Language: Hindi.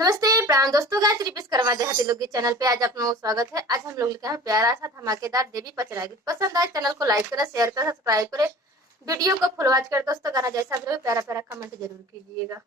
नमस्ते प्राण दोस्तों, गायत्री पिस कर्मा देहाती लोग चैनल पे आज आप लोगों का स्वागत है। आज हम लोग लेके आए हैं प्यारा सा धमाकेदार देवी पचरा गीत। पसंद आए चैनल को लाइक करें, शेयर करें, सब्सक्राइब करें, वीडियो को फुल वॉच करें। दोस्तों गाना जैसा भी प्यारा प्यारा कमेंट जरूर कीजिएगा।